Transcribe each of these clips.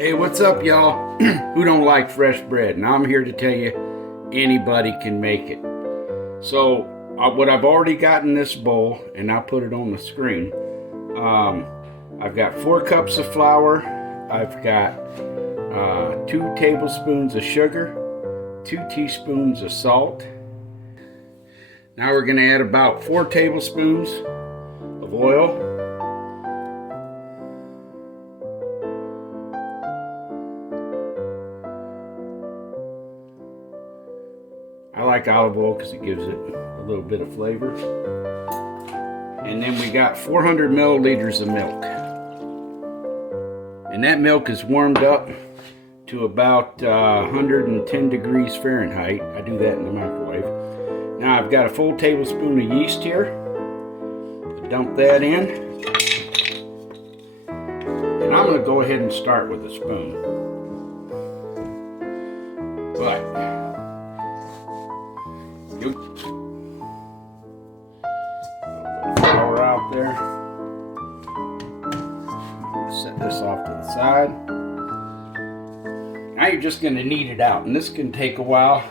Hey, what's up, y'all? Who don't like fresh bread? And I'm here to tell you, anybody can make it. So, what I've already got in this bowl, and I'll put it on the screen. I've got 4 cups of flour. I've got 2 tablespoons of sugar, 2 teaspoons of salt. Now we're going to add about 4 tablespoons of oil. I like olive oil because it gives it a little bit of flavor. And then we got 400 milliliters of milk. And that milk is warmed up to about 110 degrees Fahrenheit. I do that in the microwave. Now I've got a full tablespoon of yeast here. Dump that in. And I'm going to go ahead and start with a spoon. But flour out there. Set this off to the side. Now you're just going to knead it out, and this can take a while.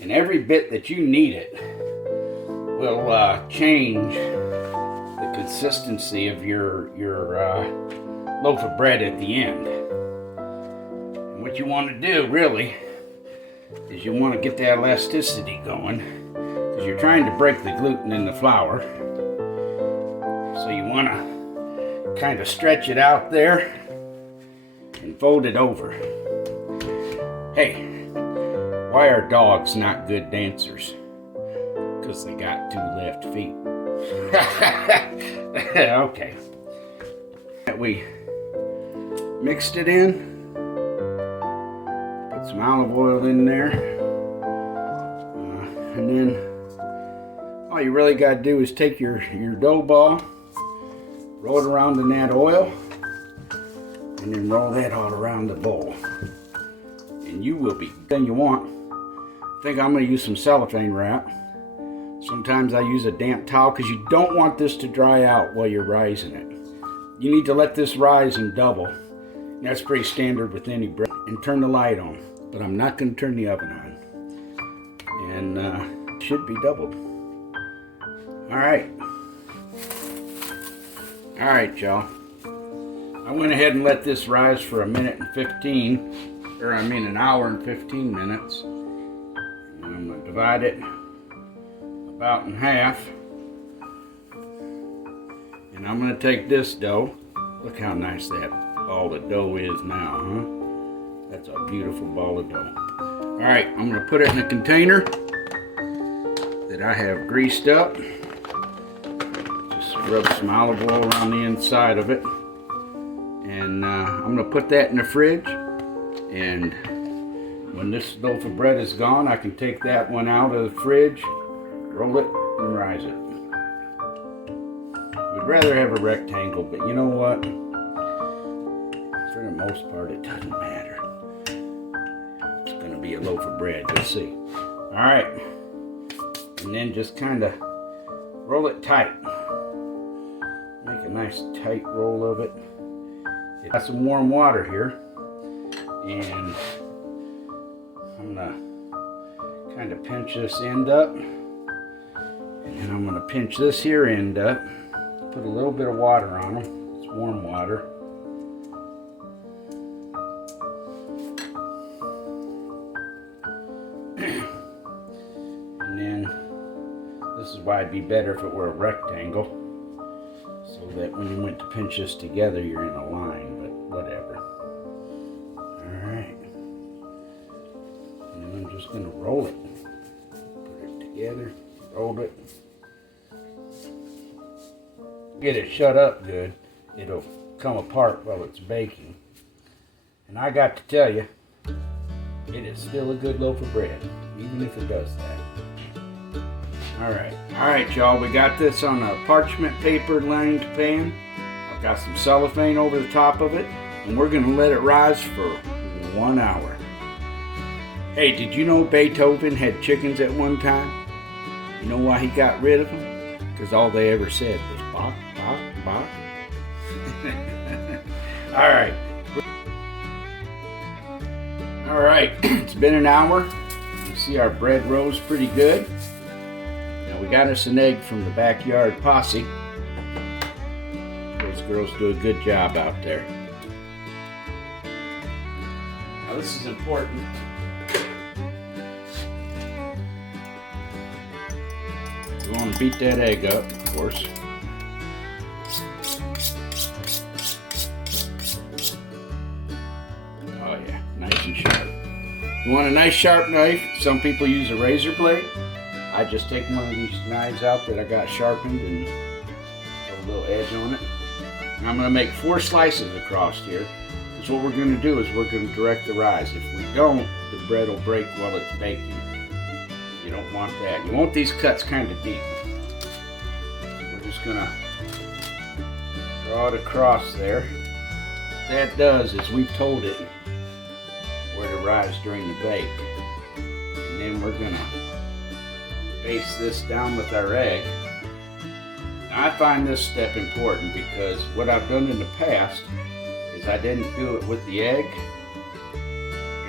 And every bit that you knead it will change the consistency of your loaf of bread at the end. And what you want to do really is you want to get the elasticity going, because you're trying to break the gluten in the flour. So you want to kind of stretch it out there and fold it over. Hey, why are dogs not good dancers? Because they got 2 left feet. Okay. We mixed it in. Put some olive oil in there. And then all you really got to do is take your dough ball, roll it around in that oil, and then roll that all around the bowl. And you will be anything you want. I think I'm going to use some cellophane wrap. Sometimes I use a damp towel because you don't want this to dry out while you're rising it. You need to let this rise and double. That's pretty standard with any bread. And turn the light on. But I'm not going to turn the oven on. And it should be doubled. Alright. Alright, y'all. I went ahead and let this rise for an hour and 15 minutes. And I'm going to divide it about in half. And I'm going to take this dough. Look how nice that ball of dough is now, huh? That's a beautiful ball of dough. Alright, I'm going to put it in a container that I have greased up. Just rub some olive oil around the inside of it. And I'm going to put that in the fridge. And when this loaf of bread is gone, I can take that one out of the fridge, roll it, and rise it. We'd rather have a rectangle, but you know what? For the most part, it doesn't matter. It's going to be a loaf of bread, you'll see. Alright. And then just kind of roll it tight. Make a nice tight roll of it. It got some warm water here. And I'm going to kind of pinch this end up. And then I'm going to pinch this here end up. Put a little bit of water on them. It's warm water. And then this is why it'd be better if it were a rectangle, so that when you went to pinch this together, you're in a line, but whatever. Alright. And then I'm just going to roll it. Put it together, roll it. Get it shut up good, it'll come apart while it's baking. And I got to tell you, it is still a good loaf of bread, even if it does that. Alright y'all, we got this on a parchment paper lined pan. I've got some cellophane over the top of it, and we're going to let it rise for 1 hour. Hey, did you know Beethoven had chickens at one time? You know why he got rid of them? Because all they ever said was bok, bok, bok. All right. All right, it's been an hour. You see our bread rose pretty good. Now we got us an egg from the backyard posse. Those girls do a good job out there. Now this is important. You want to beat that egg up, of course. Oh yeah, nice and sharp. You want a nice sharp knife? Some people use a razor blade. I just take one of these knives out that I got sharpened and put a little edge on it. And I'm going to make 4 slices across here. Because what we're going to do is we're going to direct the rise. If we don't, the bread will break while it's baking. You don't want that. You want these cuts kind of deep. We're just going to draw it across there. What that does is we've told it where to rise during the bake. And then we're going to base this down with our egg. Now, I find this step important because what I've done in the past is I didn't do it with the egg,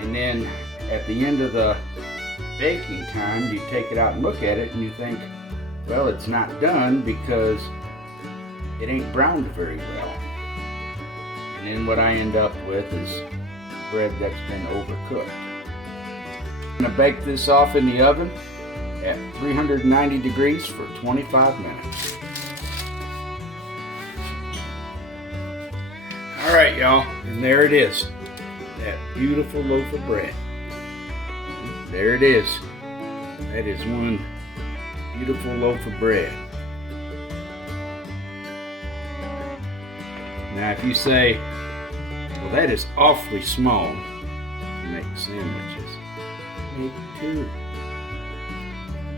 and then at the end of the baking time you take it out and look at it and you think, well, it's not done because it ain't browned very well. And then what I end up with is bread that's been overcooked. I'm going to bake this off in the oven at 390 degrees for 25 minutes. All right, y'all, and there it is, that beautiful loaf of bread. There it is. That is one beautiful loaf of bread. Now, if you say, well, that is awfully small to make sandwiches, make 2.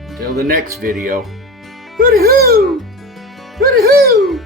Until the next video, hooty-hoo! Hooty-hoo!